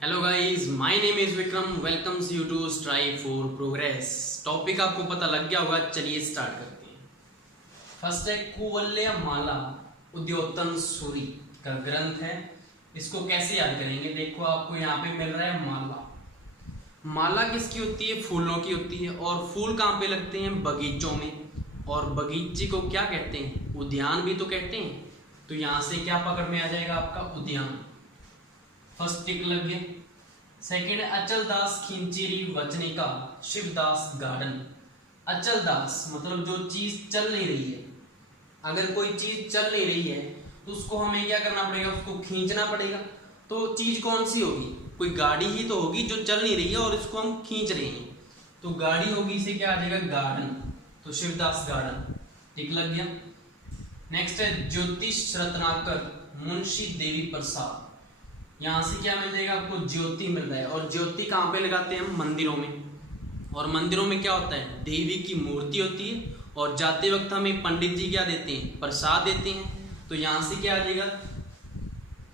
Hello guys, my name is Vikram. Welcomes you to strive for progress. Topic आपको पता लग गया होगा, चलिए स्टार्ट करते हैं। फर्स्ट है कुवलय माला उद्योतन सूरी का ग्रंथ है। इसको कैसे याद करेंगे? देखो, आपको यहाँ पे मिल रहा है माला। माला किसकी होती है? फूलों की होती है। और फूल कहाँ पे लगते हैं? बगीचों में। और बगीचे को क्या कहते हैं? उद्यान भी तो कहते हैं। तो यहाँ से क्या पकड़ में आ जाएगा? आपका उद्यान। फर्स्ट टिक लग गया। सेकंड है अचल दास खिंचेरी वचनिका शिवदास गार्डन। अचल दास मतलब जो चीज चल नहीं रही है। अगर कोई चीज चल नहीं रही है तो उसको हमें क्या करना पड़ेगा? उसको खींचना पड़ेगा। तो चीज कौन सी होगी? कोई गाड़ी ही तो होगी जो चल नहीं रही है और इसको हम खींच रहे हैं। तो गाड़ी होगी, इसे क्या आ जाएगा? गार्डन। तो शिवदास गार्डन टिक लग गया। नेक्स्ट है ज्योतिष रत्नाकर मुंशी देवी प्रसाद। यहाँ से क्या मिल जाएगा आपको? ज्योति मिल रहा है। और ज्योति कहाँ पे लगाते हैं हम? मंदिरों में। और मंदिरों में क्या होता है? देवी की मूर्ति होती है। और जाते वक्त हमें पंडित जी क्या देते हैं? प्रसाद देते हैं। तो यहाँ से क्या आ जाएगा?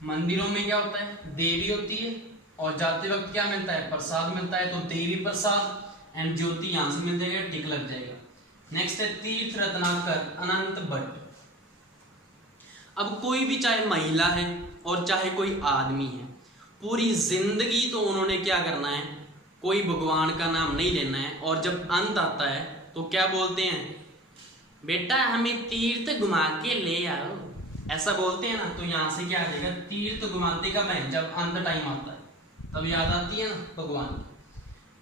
मंदिरों में क्या होता है? देवी होती है और जाते वक्त क्या मिलता है? प्रसाद मिलता है। तो देवी प्रसाद एंड ज्योति यहाँ से मिल जाएगा, टिक लग जाएगा। नेक्स्ट है तीर्थ रत्नाकर अनंत भट्ट। अब कोई भी, चाहे महिला है और चाहे कोई आदमी है, पूरी जिंदगी तो उन्होंने क्या करना है? कोई भगवान का नाम नहीं लेना है। और जब अंत आता है तो क्या बोलते हैं? बेटा हमें तीर्थ घुमा के ले आओ, ऐसा बोलते हैं ना। तो यहाँ से क्या आ जाएगा? तीर्थ घुमाते कब है? जब अंत टाइम आता है, तब याद आती है ना भगवान।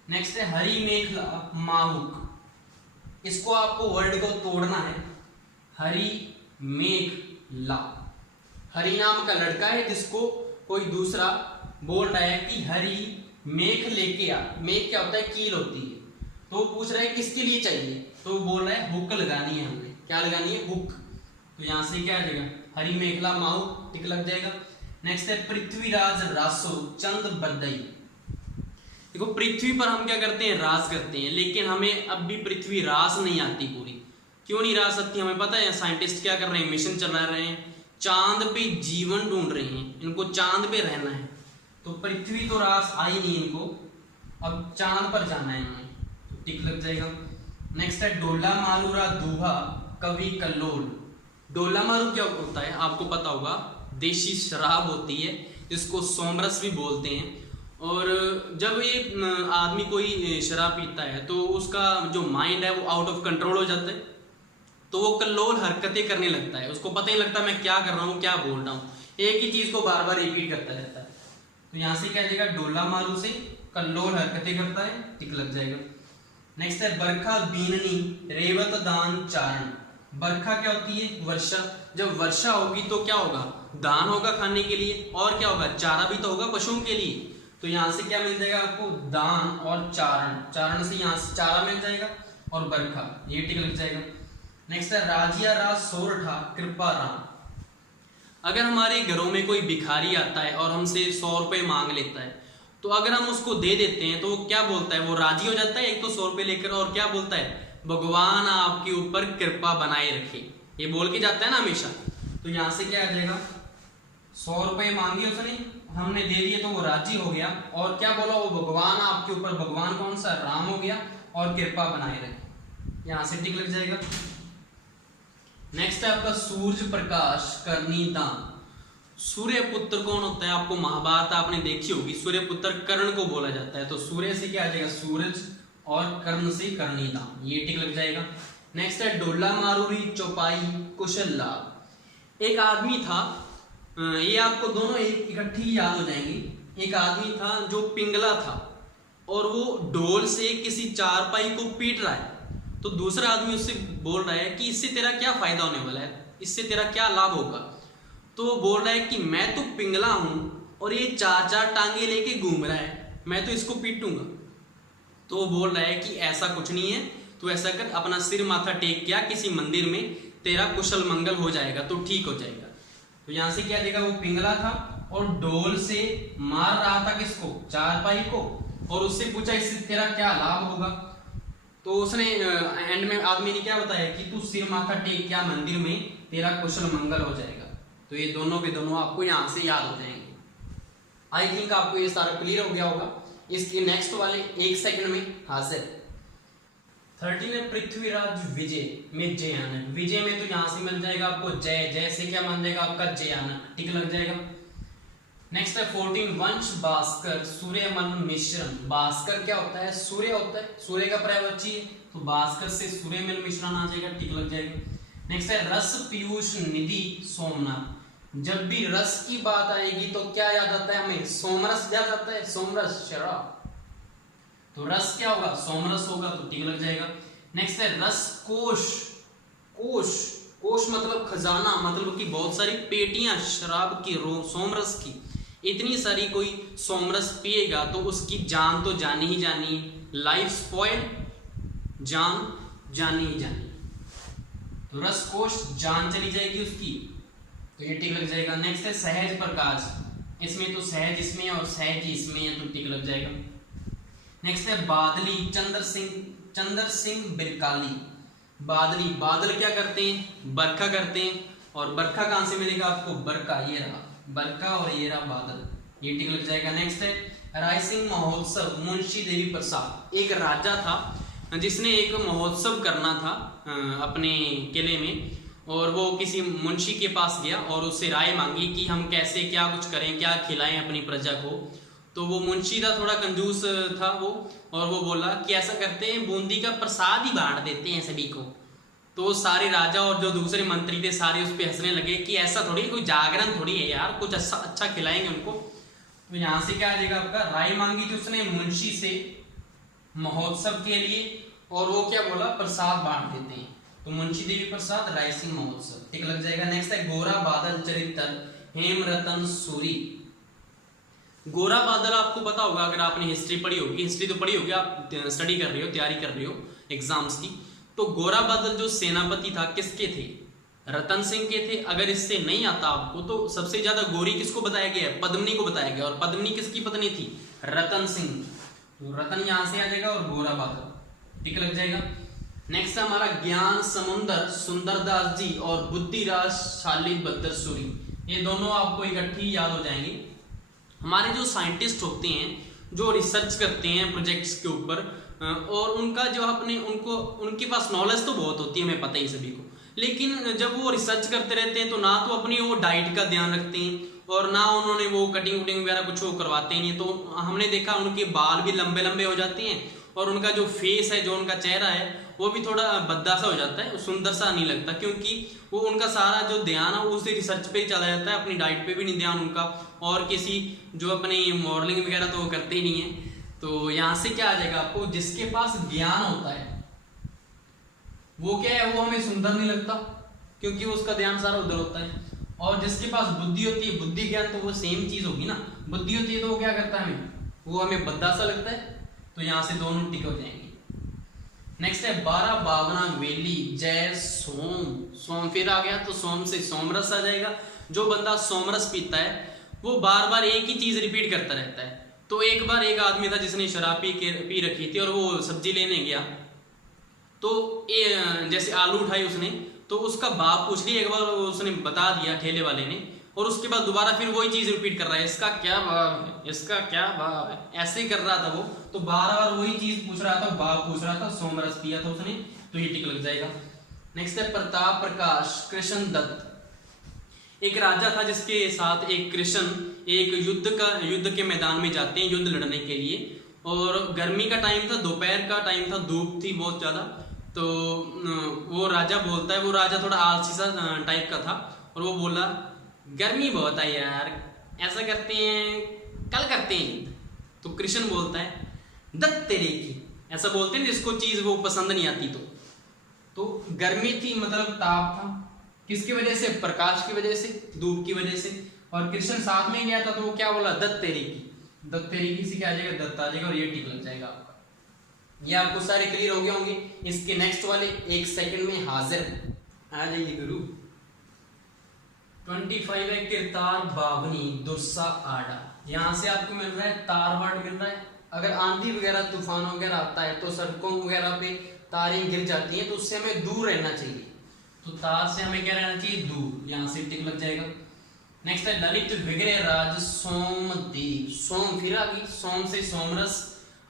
नेक्स्ट है हरि मेखला माहुक। इसको आपको वर्ड को तोड़ना है। हरि मेखला, हरि नाम का लड़का है जिसको कोई दूसरा बोल रहा है कि हरि मेख लेके आ। मेख क्या होता है? कील होती है। तो वो पूछ रहा है किसके लिए चाहिए? तो वो बोल रहा है हुक लगानी है हमने। क्या लगानी है? हुक। तो यहाँ से क्या आ जाएगा? हरि मेखला माहू, टिक लग जाएगा। नेक्स्ट है पृथ्वीराज रासो चंद बरदई। देखो, पृथ्वी पर हम क्या करते हैं? राज करते हैं। लेकिन हमें अब भी पृथ्वी रास नहीं आती पूरी। क्यों नहीं रास आती? हमें पता है। साइंटिस्ट क्या कर रहे हैं? मिशन चला रहे हैं, चांद पे जीवन ढूंढ रहे हैं। इनको चांद पे रहना है। तो पृथ्वी तो रास आई नहीं इनको, अब चांद पर जाना है इन्हें। तो टिक लग जाएगा। नेक्स्ट है डोला मारूरा दूहा कवि कल्लोल। डोला मारू क्या होता है? आपको पता होगा, देशी शराब होती है जिसको सोमरस भी बोलते हैं। और जब ये आदमी कोई शराब पीता है तो उसका जो माइंड है वो आउट ऑफ कंट्रोल हो जाता है। तो वो कल्लोल हरकतें करने लगता है। उसको पता ही लगता मैं क्या कर रहा हूँ, क्या बोल रहा हूँ। एक ही चीज को बार बार रिपीट करता रहता है। तो यहाँ से क्या जाएगा? डोला मारू से कल्लोल हरकतें करता है, टिक लग जाएगा। नेक्स्ट है बरखा बीननी रेवत दान चारण। बरखा क्या होती है? वर्षा। जब वर्षा होगी तो क्या होगा? दान होगा खाने के लिए। और क्या होगा? चारा भी तो होगा पशुओं के लिए। तो यहाँ से क्या मिल जाएगा आपको? दान और चारण। चारण से यहाँ से चारा मिल जाएगा और बरखा, ये टिक लग जाएगा। नेक्स्ट है राजिया राज सोरठा कृपा राम। अगर हमारे घरों में कोई भिखारी आता है और हमसे 100 रुपए मांग लेता है, तो अगर हम उसको दे देते हैं तो वो क्या बोलता है? वो राजी हो जाता है एक तो 100 रुपए लेकर, और क्या बोलता है? भगवान आपके ऊपर कृपा बनाए रखे, ये बोल के जाता है ना हमेशा। तो यहाँ से क्या आ जाएगा? 100 रुपए मांगे उसने, हमने दे दिए तो वो राजी हो गया। और क्या बोला? वो भगवान आपके ऊपर, भगवान कौन सा? राम हो गया, और कृपा बनाए रखे। यहाँ से टिक लग जाएगा। नेक्स्ट है आपका सूर्य प्रकाश करनी दान। सूर्य पुत्र कौन होता है? आपको महाभारत आपने देखी होगी। सूर्य पुत्र कर्ण को बोला जाता है। तो सूर्य से क्या आ जाएगा? सूरज, और कर्ण से करनी दान, ये टिक लग जाएगा। नेक्स्ट है डोला मारूरी चौपाई कुशल लाभ। एक आदमी था, ये आपको दोनों इकट्ठी याद हो जाएंगी। एक आदमी था जो पिंगला था और वो ढोल से किसी चारपाई को पीट रहा है। तो दूसरा आदमी उससे बोल रहा है कि इससे तेरा क्या फायदा होने वाला है, इससे तेरा क्या लाभ होगा? तो वो बोल रहा है कि मैं तो पिंगला हूं और ये 4-4 टांगे लेके घूम रहा है, मैं तो इसको पीटूंगा। तो वो बोल रहा है कि ऐसा कुछ नहीं है, तू ऐसा कर, अपना सिर माथा टेक किया किसी मंदिर में, तेरा कुशल मंगल हो जाएगा, तो ठीक हो जाएगा। तो यहाँ से क्या देगा? वो पिंगला था और ढोल से मार रहा था किसको? चारपाई को। और उससे पूछा इससे तेरा क्या लाभ होगा? तो उसने एंड में आदमी ने क्या बताया कि तू सिर माथा टेक क्या मंदिर में, तेरा कुशल मंगल हो जाएगा। तो ये दोनों के दोनों आपको यहाँ से याद हो जाएंगे। आई थिंक आपको ये सारा क्लियर हो गया होगा। इसके नेक्स्ट वाले 1 सेकंड में हाजिर। 13 है पृथ्वीराज विजय में जयानक। विजय में तो यहाँ से मिल जाएगा आपको जय, जय से क्या मान जाएगा आपका जयानक, टिक लग जाएगा। नेक्स्ट है 14 वंश भास्कर सूर्यमल मिश्रण। भास्कर क्या होता है, सूर्य होता है, सूर्य का पर्यायवाची है, तो भास्कर से सूर्यमल मिश्रण आ जाएगा, टिक लग जाएगा। नेक्स्ट है रस पीयूष निधि सोमनाथ। जब भी रस की बात आएगी तो क्या याद आता है हमें, सोमरस याद आता है, सोमरस शराब, तो रस क्या होगा, सोमरस होगा, तो टिक लग जाएगा। नेक्स्ट है रस कोश। कोश, कोश मतलब खजाना, मतलब कि बहुत सारी पेटियां शराब की, सोमरस की, इतनी सारी कोई सोमरस पिएगा तो उसकी जान तो जानी ही जानी है, लाइफ स्पॉइल, जान जानी ही जानी, तो रस कोश जान चली जाएगी उसकी, तो ये टिक लग जाएगा। नेक्स्ट है सहज प्रकाश। इसमें तो सहज इसमें और सहज इसमें है, तो टिक लग जाएगा। नेक्स्ट है बादली चंद्र सिंह बिरकाली। बादली, बादल क्या करते हैं, बरखा करते हैं, और बरखा कहां से मिलेगा आपको, बरखा, ये रहा बरखा और ये रहा बादल, ये टिक लग जाएगा। नेक्स्ट है रायसिंह महोत्सव मुंशी देवी प्रसाद। एक राजा था जिसने एक महोत्सव करना था अपने किले में, और वो किसी मुंशी के पास गया और उससे राय मांगी कि हम कैसे क्या कुछ करें, क्या खिलाएं अपनी प्रजा को। तो वो मुंशी था, थोड़ा कंजूस था वो, और वो बोला कि ऐसा करते हैं बूंदी का प्रसाद ही बांट देते हैं सभी को। तो सारे राजा और जो दूसरे मंत्री थे सारे उस पर हंसने लगे कि ऐसा थोड़ी, कोई जागरण थोड़ी है यार, कुछ अच्छा खिलाएंगे उनको। तो यहाँ से क्या आ जाएगा आपका, राय मांगी थी उसने मुंशी से महोत्सव के लिए, और वो क्या बोला, प्रसाद बांट देते हैं, तो मुंशी देवी प्रसाद रायसिंह महोत्सव, ठीक लग जाएगा। नेक्स्ट है गोरा बादल चरित्र हेमरतन सूरी। गोरा बादल आपको पता होगा, अगर आपने हिस्ट्री पढ़ी होगी, हिस्ट्री तो पढ़ी होगी, आप स्टडी कर रहे हो, तैयारी कर रहे हो एग्जाम्स की, तो गोरा बादल जो सेनापति था किसके थे, रतन सिंह के थे। अगर इससे नहीं आता आपको तो सबसे ज्यादा गोरी किसको बताया गया है, पद्मिनी को बताया गया, और पद्मिनी किसकी पत्नी थी, रतन सिंह, तो रतन यहां से आ जाएगा और गोरा बादल, ठीक लग जाएगा। नेक्स्ट है हमारा ज्ञान समुंदर सुंदरदास जी और बुद्धिराज शालिभद्र सूरी। ये दोनों आपको इकट्ठी याद हो जाएंगे। हमारे जो साइंटिस्ट होते हैं जो रिसर्च करते हैं प्रोजेक्ट्स के ऊपर, और उनका जो अपने उनके पास नॉलेज तो बहुत होती है, हमें पता ही सभी को, लेकिन जब वो रिसर्च करते रहते हैं तो ना तो अपनी वो डाइट का ध्यान रखते हैं, और ना उन्होंने वो कटिंग वटिंग वगैरह कुछ वो करवाते नहीं। तो हमने देखा उनके बाल भी लंबे लंबे हो जाते हैं, और उनका जो फेस है, जो उनका चेहरा है, वो भी थोड़ा भद्दा सा हो जाता है, सुंदर सा नहीं लगता, क्योंकि वो उनका सारा जो ध्यान है उसी रिसर्च पे ही चला जाता है, अपनी डाइट पे भी नहीं ध्यान उनका, और किसी जो अपनी मॉडलिंग वगैरह तो वो करते ही नहीं है। तो यहाँ से क्या आ जाएगा आपको, जिसके पास ज्ञान होता है वो क्या है, वो हमें सुंदर नहीं लगता, क्योंकि उसका ध्यान सारा उधर होता है, और जिसके पास बुद्धि होती है, बुद्धि ज्ञान तो वो सेम चीज होगी ना, बुद्धि होती है तो वो क्या करता है, वो हमें भद्दा सा लगता है, तो यहाँ से दोनों टिक हो जाएंगे। नेक्स्ट है 12 बावना वेली जय सोम। सोम फिर आ गया तो सोम से सोमरस आ जाएगा। जो बंदा सोमरस पीता है वो बार बार एक ही चीज रिपीट करता रहता है। तो एक बार एक आदमी था जिसने शराब पी रखी थी, और वो सब्जी लेने गया, तो जैसे आलू उठाई उसने, तो उसका बाप पूछ लिया, एक बार उसने बता दिया ठेले वाले ने, और उसके बाद दोबारा फिर वही चीज रिपीट कर रहा है, इसका क्या भाव है, इसका क्या भाव है, ऐसे ही कर रहा था वो, तो बार बार वही चीज पूछ रहा था, भाव पूछ रहा था, सोमरस पिया था उसने, तो ये टिक लग जाएगा। नेक्स्ट है प्रताप प्रकाश कृष्ण दत्त। एक राजा था जिसके साथ एक कृष्ण एक युद्ध के मैदान में जाते हैं युद्ध लड़ने के लिए, और गर्मी का टाइम था, दोपहर का टाइम था, धूप थी बहुत ज्यादा। तो वो राजा बोलता है, वो राजा थोड़ा आलसी सा टाइप का था, और वो बोला गर्मी बहुत है यार, ऐसा करते हैं कल करते हैं। तो कृष्ण बोलता है दत्त तेरे की, ऐसा बोलते हैं जिसको चीज वो पसंद नहीं आती। तो गर्मी थी, मतलब ताप था, किसकी वजह से, प्रकाश की वजह से, धूप की वजह से, और कृष्ण साथ में गया था, तो वो क्या बोला, दत्त तेरी की, दत्त तेरी की से क्या आ जाएगा, दत्त आ जाएगा, और ये टिक लग जाएगा आपका। ये आपको सारे क्लियर हो गए होंगे। इसके नेक्स्ट वाले 1 सेकंड में हाजिर आ जाइए गुरु। 25 है किरतार बावनी दुर्सा आड़ा। यहाँ से आपको मिल रहा है तार वर्ड मिल रहा है। अगर आंधी वगैरह तूफान वगैरह आता है तो सड़कों वगैरह पे तारें गिर जाती हैं, तो उससे हमें दूर रहना चाहिए। तो तार से हमें क्या रहना चाहिए, दूर, यहाँ से टिक लग जाएगा। नेक्स्ट है ललित विग्रह राज सोमदेव। सोम फिर आ गई, सोम से सोमरस।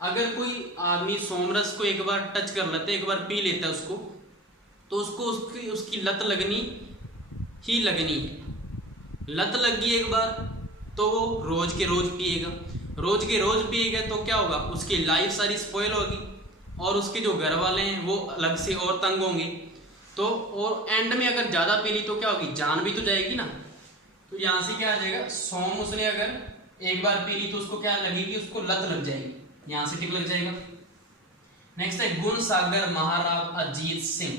अगर कोई आदमी सोमरस को एक बार टच कर लेता है, एक बार पी लेता है उसको, तो उसको उसकी लत लगनी ही लगनी है। लत लग गई एक बार तो वो रोज के रोज पिएगा, रोज के रोज पिएगा तो क्या होगा, उसकी लाइफ सारी स्पॉइल होगी और उसके जो घर वाले हैं वो अलग से और तंग होंगे। तो और एंड में अगर ज्यादा पी ली तो क्या होगी, जान भी तो जाएगी ना। तो यहां से क्या आ जाएगा, सोम उसने अगर एक बार पी ली तो उसको क्या लगेगी, उसको लत लग जाएगी, यहां से टिक लग जाएगा। नेक्स्ट है गुण सागर महाराव अजीत सिंह।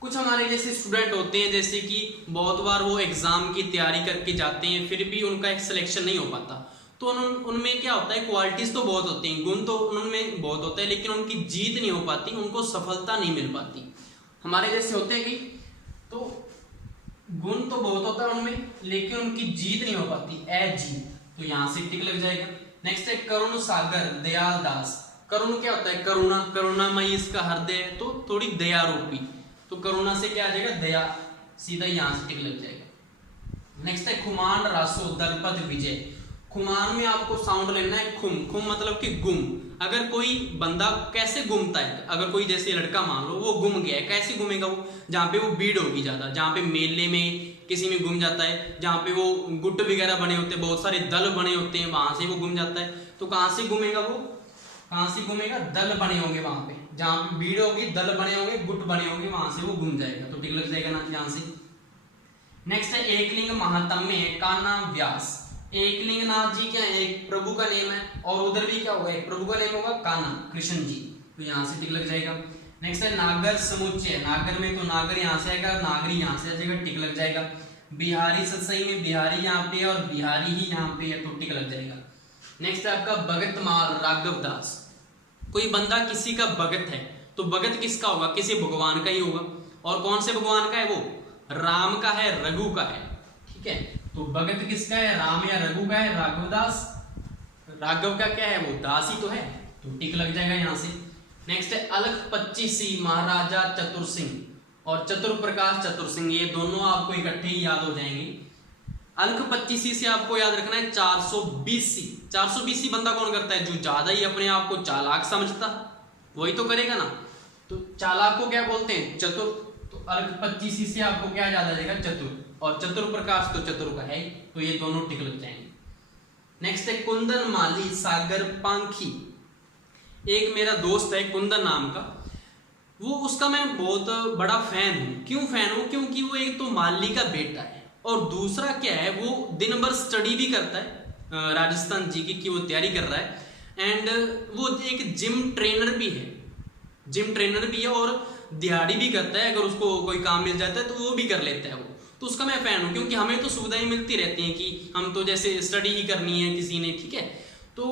कुछ हमारे जैसे स्टूडेंट होते हैं, जैसे कि बहुत बार वो एग्जाम की तैयारी करके जाते हैं, फिर भी उनका एक सिलेक्शन नहीं हो पाता। तो उनमें क्या होता है, क्वालिटीज तो बहुत होती हैं, गुण तो उनमें बहुत होता है, लेकिन उनकी जीत नहीं हो पाती, उनको सफलता नहीं मिल पाती। हमारे जैसे होते हैं कि तो गुण तो बहुत होता है उनमें, लेकिन उनकी जीत नहीं हो पाती, जीत। तो यहां से टिक लग जाएगा। नेक्स्ट है करुण सागर दयाल दास। करुण क्या होता है, करुणा, करुणामयी इसका हृदय, तो थोड़ी दया रूपी, तो करुणा से क्या आ जाएगा, दया, सीधा यहां से टिक लग जाएगा। नेक्स्ट है खुमान रासो दलपत विजय। खुमान में आपको साउंड लेना है खुम, खुम मतलब कि गुम। अगर कोई बंदा कैसे गुमता है, अगर कोई जैसे लड़का मान लो वो गुम गया है, कैसे गुमेगा वो, जहाँ पे वो भीड़ होगी ज्यादा, जहाँ पे मेले में किसी में गुम जाता है, जहाँ पे वो गुट वगैरह बने होते हैं, बहुत सारे दल बने होते हैं, वहां से वो गुम जाता है। तो कहाँ से घूमेगा वो, कहाँ से घूमेगा, दल बने होंगे वहां पे, जहाँ पे भीड़ होगी, दल बने होंगे, गुट बने होंगे, वहां से वो घूम जाएगा, तो टिक लग जाएगा ना यहाँ से। नेक्स्ट है एकलिंग महात्म्य का नाम व्यास। एकलिंग नाथ जी क्या है, एक प्रभु का नेम है, और उधर भी क्या होगा, एक प्रभु का नेम होगा कान्हा, कृष्ण जी, तो यहाँ से टिक लग जाएगा। नेक्स्ट है नागर समुच्चय। नागर में तो नागर यहाँ से आएगा, नागरी यहाँ से आ जाएगा, टिक लग जाएगा। बिहारी सत्सई में बिहारी यहाँ पे और बिहारी ही यहाँ पे है, तो टिक लग जाएगा। नेक्स्ट है आपका भगत माल राघव दास। कोई बंदा किसी का भगत है, तो भगत किसका होगा, किसी भगवान का ही होगा, और कौन से भगवान का है वो, राम का है, रघु का है, ठीक है। तो भगत किसका है, राम या रघु का है, राघव दास। राघव का क्या है, वो दास ही तो है, तो टिक लग जाएगा यहाँ से। नेक्स्ट है अलख पच्चीसी महाराजा चतुर सिंह और चतुर प्रकाश चतुर सिंह, ये दोनों आपको इकट्ठे ही याद हो जाएंगे। अलख पच्चीसी से आपको याद रखना है 420सी। 420सी बंदा कौन करता है, जो ज्यादा ही अपने आप को चालाक समझता, वही तो करेगा ना। तो चालाक को क्या बोलते हैं, चतुर। तो अलख पच्चीसी से आपको क्या याद आ जाएगा, चतुर, और चतुर प्रकाश तो चतुर का है, तो ये दोनों टिक लग जाएंगे। नेक्स्ट है कुंदन माली सागर पांखी। एक मेरा दोस्त है कुंदन नाम का, वो उसका मैं बहुत बड़ा फैन हूँ। क्यों फैन हूँ, क्योंकि वो एक तो माली का बेटा है, और दूसरा क्या है, वो दिन भर स्टडी भी करता है राजस्थान जी की वो तैयारी कर रहा है, एंड वो एक जिम ट्रेनर भी है, जिम ट्रेनर भी है, और दिहाड़ी भी करता है। अगर उसको कोई काम मिल जाता है तो वो भी कर लेता है वो। तो उसका मैं फैन हूँ, क्योंकि हमें तो सुविधाएं मिलती रहती हैं कि हम तो जैसे स्टडी ही करनी है किसी ने, ठीक है, तो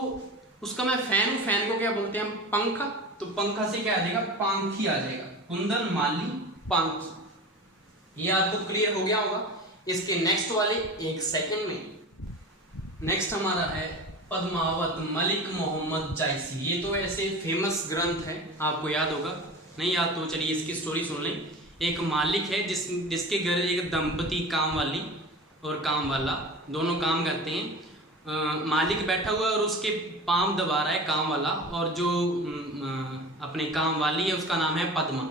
उसका मैं फैन हूँ। फैन को क्या बोलते हैं हम, पंखा, तो पंखा से क्या आ जाएगा, पांखी आ जाएगा, कुंदन माली पांखी। ये आपको क्लियर हो गया होगा। इसके नेक्स्ट वाले एक सेकंड में। नेक्स्ट हमारा है पद्मावत मलिक मोहम्मद जायसी। ये तो ऐसे फेमस ग्रंथ है, आपको याद होगा, नहीं याद तो चलिए इसकी स्टोरी सुन लें। एक मालिक है जिसके घर एक दंपति, काम वाली और काम वाला, दोनों काम करते हैं। मालिक बैठा हुआ है और उसके पांव दबा रहा है काम वाला, और जो अपने काम वाली है उसका नाम है पद्मा।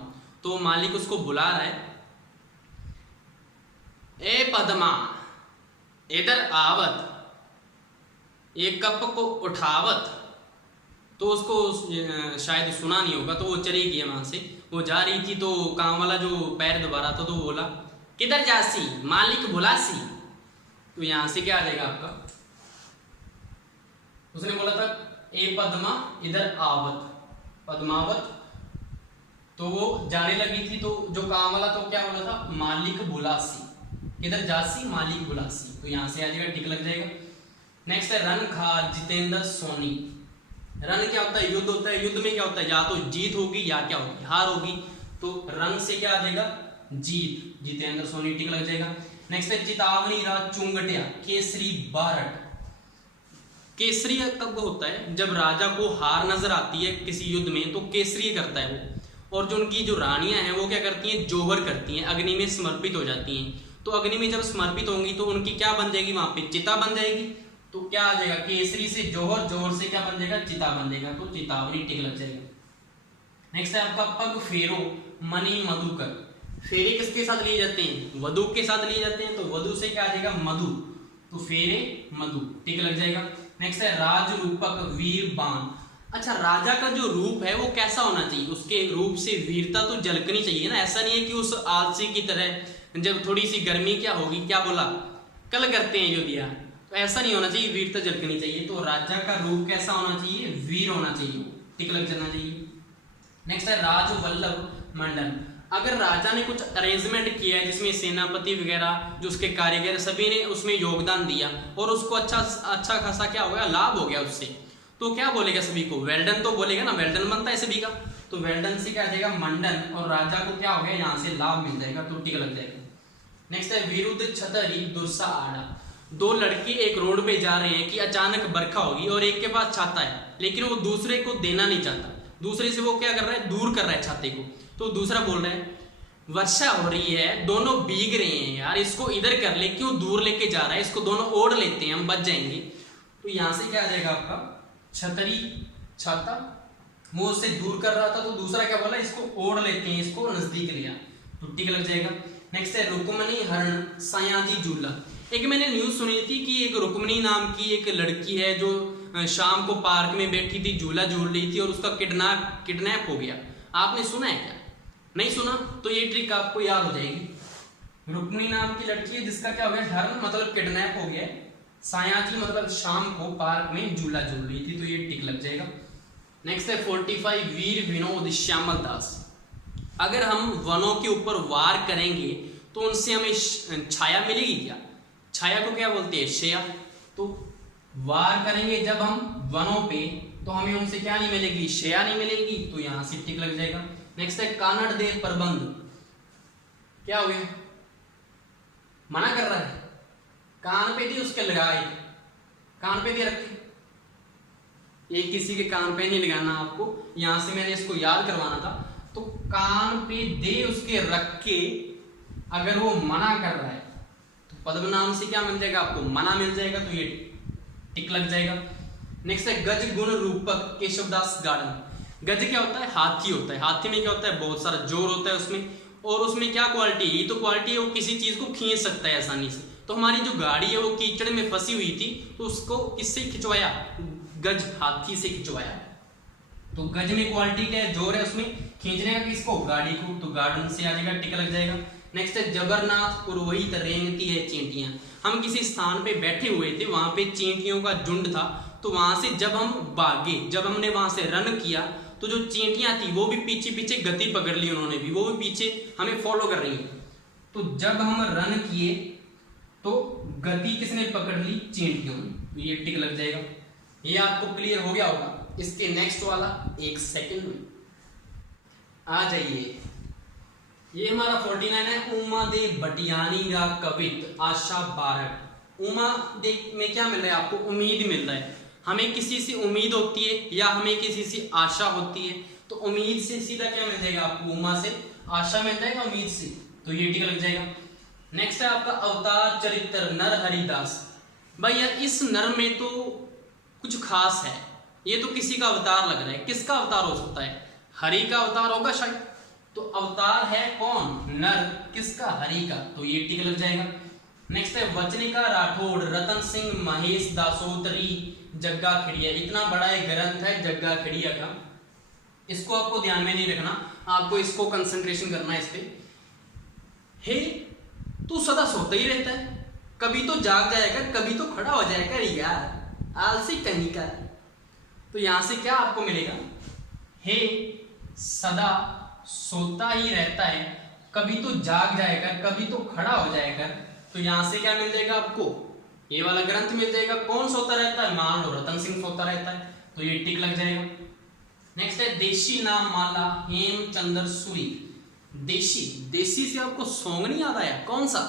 तो मालिक उसको बुला रहा है, ए पद्मा इधर आवत, एक कप को उठावत। तो उसको शायद सुना नहीं होगा, तो वो चली गई वहां से। वो जा रही थी तो काम वाला जो पैर दबा रहा था, तो बोला किधर जासी, मालिक बुलासी। तो यहां से क्या आ जाएगा आपका, उसने बोला था ए पद्मा इधर आवत, पद्मावत। तो वो जाने लगी थी, तो जो काम वाला तो क्या बोला था, मालिक बुलासी, किधर जासी, मालिक बुलासी। तो यहां से आ जाएगा, टिक लग जाएगा। नेक्स्ट है रणखार जितेंद्र सोनी। रन क्या होता है, युद्ध होता है। युद्ध में क्या होता है, या तो जीत होगी या क्या होगी, हार होगी। तो रन से क्या आ जाएगा, जीत, जितेंद्र सोनी, टिक लग जाएगा। नेक्स्ट है चितावनी राज चुंगटिया केसरी बारट। केसरी कब होता है, जब राजा को हार नजर आती है किसी युद्ध में, तो केसरी करता है वो। और जो उनकी जो रानियां हैं वो क्या करती हैं, जोहर करती हैं, अग्नि में समर्पित हो जाती हैं। तो अग्नि में जब समर्पित होंगी तो उनकी क्या बन जाएगी, वहां पे चिता बन जाएगी। तो क्या आ जाएगा, केसरी से जौहर, जौहर से क्या बन जाएगा, चिता बन जाएगा, तो चितावनी टिक लग जाएगा। नेक्स्ट है आपका पग फेरो मणि मधुकर। फेरे किसके साथ लिए जाते हैं, वधु के साथ लिए जाते हैं, तो वधु से क्या आ जाएगा, मधु, तो फेरे मधु टिक लग जाएगा। नेक्स्ट है राज रूपक वीर बाण। अच्छा, राजा का जो रूप है वो कैसा होना चाहिए, उसके रूप से वीरता तो झलकनी चाहिए ना। ऐसा नहीं है कि उस आलसी की तरह जब थोड़ी सी गर्मी क्या होगी, क्या बोला, कल करते हैं जो दिया, तो ऐसा नहीं होना चाहिए, वीरता झलकनी चाहिए। तो राजा का रूप कैसा होना चाहिए, वीर होना चाहिए, टिक लग जाना चाहिए। नेक्स्ट है राज वल्लभ मंडल। अगर राजा ने कुछ अरेंजमेंट किया है जिसमें सेनापति वगैरह जो उसके कारीगर सभी ने उसमें योगदान दिया और उसको अच्छा खासा क्या हो गया, लाभ हो गया उससे, तो क्या बोलेगा सभी को, वेल्डन तो बोलेगा ना, वेल्डन बनता है सभी का, तो वेल्डन से क्या आ जाएगा, मंडन, और राजा को क्या हो गया, यहाँ से लाभ मिल जाएगा, तो टिक लग जाएगा। नेक्स्ट है विरुद्ध छतरी दुर्सा आड़ा। दो लड़के एक रोड पे जा रहे हैं कि अचानक बरखा होगी और एक के पास छाता है, लेकिन वो दूसरे को देना नहीं चाहता, दूसरे से वो क्या कर रहा है, दूर कर रहा है छाते को। तो दूसरा बोल रहा है वर्षा हो रही है, दोनों भीग रहे हैं यार, इसको इधर कर ले, क्यों दूर लेके जा रहा है, इसको दोनों ओढ़ लेते हैं, हम बच जाएंगे। तो यहां से क्या आ जाएगा आपका, छतरी छाता, वो उससे दूर कर रहा था, तो दूसरा क्या बोला, इसको ओढ़ लेते हैं, इसको नजदीक लिया, तो टिक लग जाएगा। नेक्स्ट है रुक्मणी हरण सयाजी झूला। एक मैंने न्यूज सुनी थी कि एक रुक्मणी नाम की एक लड़की है जो शाम को पार्क में बैठी थी, झूला झूल रही थी और उसका किडनैप हो गया। आपने सुना है क्या, नहीं सुना, तो ये ट्रिक आपको याद हो जाएगी। रुक्मिणी नाम की लड़की है जिसका क्या हो गया, हरण मतलब किडनैप हो गया, सायाजी मतलब शाम को पार्क में झूला झूल रही थी, तो ये टिक लग जाएगा। नेक्स्ट है 45 वीर विनोद श्यामल दास। अगर हम वनों के ऊपर वार करेंगे तो उनसे हमें छाया मिलेगी क्या, छाया को क्या बोलते हैं, शया। तो वार करेंगे जब हम वनों पे तो हमें उनसे क्या नहीं मिलेगी, शया नहीं मिलेगी, तो यहां से टिक लग जाएगा। नेक्स्ट है कानड़ दे प्रबंध। क्या हो गया, मना कर रहा है, कान पे थी उसके लगाए, कान पे दे रखे, ये किसी के कान पे नहीं लगाना आपको, यहां से मैंने इसको याद करवाना था। तो कान पे दे उसके रख के अगर वो मना कर रहा है तो पद्मनाम से क्या मिल जाएगा आपको, मना मिल जाएगा, तो ये टिक लग जाएगा। नेक्स्ट है गज गुण रूपक केशवदास गार्डन। गज क्या होता है, हाथी होता है, हाथी में क्या होता है, बहुत सारा जोर होता है उसमें, और उसमें क्या क्वालिटी है, ये तो क्वालिटी है वो किसी चीज को खींच सकता है आसानी से। तो हमारी जो गाड़ी है वो कीचड़ में फंसी हुई थी, तो उसको किससे खिंचवाया, गज, हाथी से खिंचवाया। तो गज में क्वालिटी क्या है, जोर है उसमें, खींचने का किसको, गाड़ी को, तो गार्डन से आ जाएगा, टिक लग जाएगा। नेक्स्ट है जबरनाथ पुरोहित रेंगती है चींटियां। हम किसी स्थान पे बैठे हुए थे, वहां पे चींटियों का झुंड था, तो वहां से जब हम भागे, जब हमने वहां से रन किया, तो जो चींटियां थी वो भी पीछे पीछे गति पकड़ ली उन्होंने भी, वो भी पीछे हमें फॉलो कर रही है। तो जब हम रन किए तो गति किसने पकड़ ली, चींटियों ने, तो ये टिक लग जाएगा। ये आपको क्लियर हो गया होगा। इसके नेक्स्ट वाला एक सेकंड में आ जाइए, ये हमारा 49 है उमा दे बटियानी का कवित आशा बारक। उमा दे में क्या मिल रहा है आपको, उम्मीद मिल रहा है, हमें किसी से उम्मीद होती है या हमें किसी से आशा होती है, तो उम्मीद से सीधा क्या मिल जाएगा आपको, उमा से आशा मिल जाएगा उम्मीद से, तो ये टिक लग जाएगा। नेक्स्ट है आपका अवतार चरित्र नर हरिदास। भाई यार इस नर में तो कुछ खास है, ये तो किसी का अवतार लग रहा है, किसका अवतार हो सकता है, हरि का अवतार होगा शायद, तो अवतार है कौन, नर, किसका, हरि का, तो ये टिक लग जाएगा। नेक्स्ट है वचनिका राठौड़ रतन सिंह महेश दासोतरी जग्गा खिड़िया। इतना बड़ा एक ग्रंथ है जग्गा खिड़िया का, इसको आपको ध्यान में नहीं रखना, आपको इसको कंसंट्रेशन करना है इस पे। हे तू सदा सोता ही रहता है, कभी तो जाग जाएगा, कभी तो खड़ा हो जाएगा यार, आलसी कहीं का। तो यहां से क्या आपको मिलेगा, हे सदा सोता ही रहता है, कभी तो जाग जाएगा, कभी तो खड़ा हो जाएगा, तो यहां से क्या मिल जाएगा आपको, ये वाला ग्रंथ मिल जाएगा। कौन सोता रहता है, मान लो रतन सिंह सोता रहता है, तो ये टिक लग जाएगा। नेक्स्ट है देशी नाम माला हेमचंद्र सूरी। देशी, देशी से आपको सॉन्ग नहीं याद आया, कौन सा,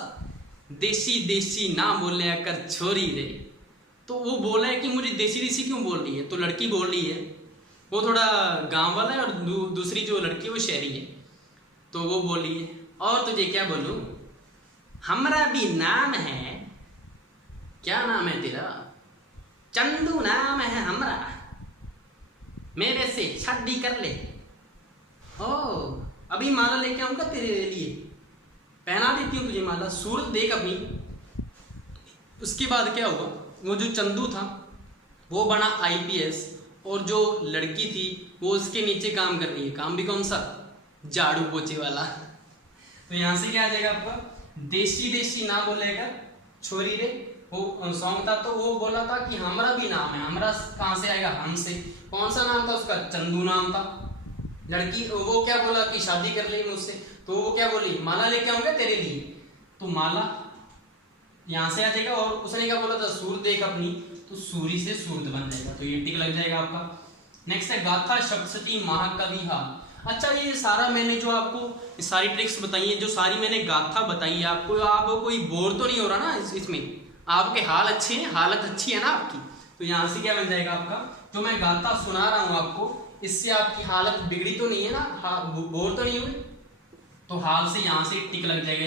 देशी देशी ना बोले कर छोरी रे, तो वो बोला है कि मुझे देसी देसी क्यों बोल रही है, तो लड़की बोल रही है, वो थोड़ा गांव वाला है और दूसरी जो लड़की है वो शहरी है, तो वो बोली है और तुझे क्या बोलूं, हमरा भी नाम है। क्या नाम है तेरा? चंदू नाम है हमरा, मेरे से शादी कर ले। ओ अभी माला लेके आऊंगा तेरे लिए, पहना देती हूँ तुझे माला, सूरत देख अपनी। उसके बाद क्या हुआ, वो जो चंदू था वो बना आईपीएस, और जो लड़की थी वो उसके नीचे काम कर रही है। काम भी कौन सा? झाड़ू पोछे वाला। तो यहाँ से क्या आ जाएगा आपका, देसी देसी ना बोलेगा छोरी रे। वो सॉन्ग था तो वो बोला था कि हमारा भी नाम है। हमारा कहाँ से आएगा? हमसे। कौन सा नाम था उसका? चंदू नाम था। लड़की वो क्या बोला कि शादी कर ले मुझसे, तो वो क्या बोली, माला लेके आऊंगा तेरे लिए। तो माला यहाँ से आ जाएगा, और उसने क्या बोला था, सूर देख अपनी, तो सूरी से सूरत बन जाएगा। तो ये टिक लग जाएगा आपका। नेक्स्ट है गाथा सप्तशती महाकवि हा। अच्छा, ये सारा मैंने जो आपको सारी ट्रिक्स बताई है, जो सारी मैंने गाथा बताई है आपको, आपको कोई बोर तो नहीं हो रहा ना इसमें? आपके हाल अच्छे हैं, हालत अच्छी है ना आपकी? तो यहाँ से क्या बन जाएगा आपका, जो मैं गाथा सुना रहा हूँ आपको, इससे आपकी हालत बिगड़ी तो नहीं है ना, बोर तो नहीं हुई? तो हाल से यहाँ से टिक लग जाएगा।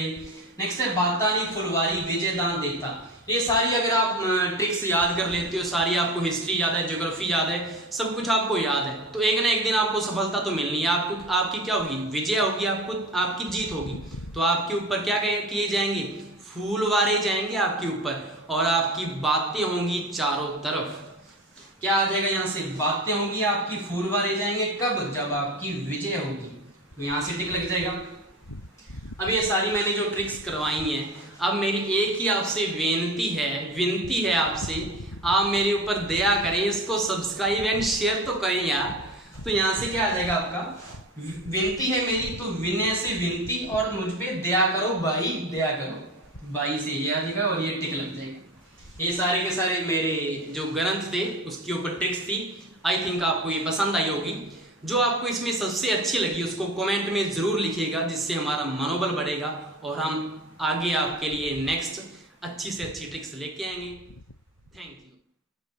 नेक्स्ट है बातानी फुलवारी विजयदान देता। ये सारी अगर आप ट्रिक्स याद कर लेते हो, सारी आपको हिस्ट्री याद है, ज्योग्राफी याद है, सब कुछ आपको याद है, तो एक ना एक दिन आपको सफलता तो मिलनी है। आपको आपकी क्या होगी, विजय होगी, आपको आपकी जीत होगी। तो आपके ऊपर क्या किए जाएंगे, फूल वारे जाएंगे आपके ऊपर, और आपकी बातें होंगी चारों तरफ। क्या आ जाएगा यहाँ से, बातें होंगी आपकी, फूल वारे जाएंगे कब, जब आपकी विजय होगी। तो यहाँ से टिक लग जाएगा। अब ये सारी मैंने जो ट्रिक्स करवाई हैं, अब मेरी एक ही आपसे विनती है आपसे, आप मेरे ऊपर दया करें, इसको सब्सक्राइब एंड शेयर तो करें यार। तो यहाँ से क्या आ जाएगा आपका, विनती है मेरी, तो विनय से विनती, और मुझ पे दया करो भाई, दया करो भाई से ये आ जाएगा, और ये टिक लग जाएगा। ये सारे के सारे मेरे जो ग्रंथ थे उसके ऊपर ट्रिक्स थी। आई थिंक आपको ये पसंद आई होगी। जो आपको इसमें सबसे अच्छी लगी उसको कमेंट में ज़रूर लिखिएगा, जिससे हमारा मनोबल बढ़ेगा और हम आगे आपके लिए नेक्स्ट अच्छी से अच्छी ट्रिक्स लेके आएंगे। Thank you.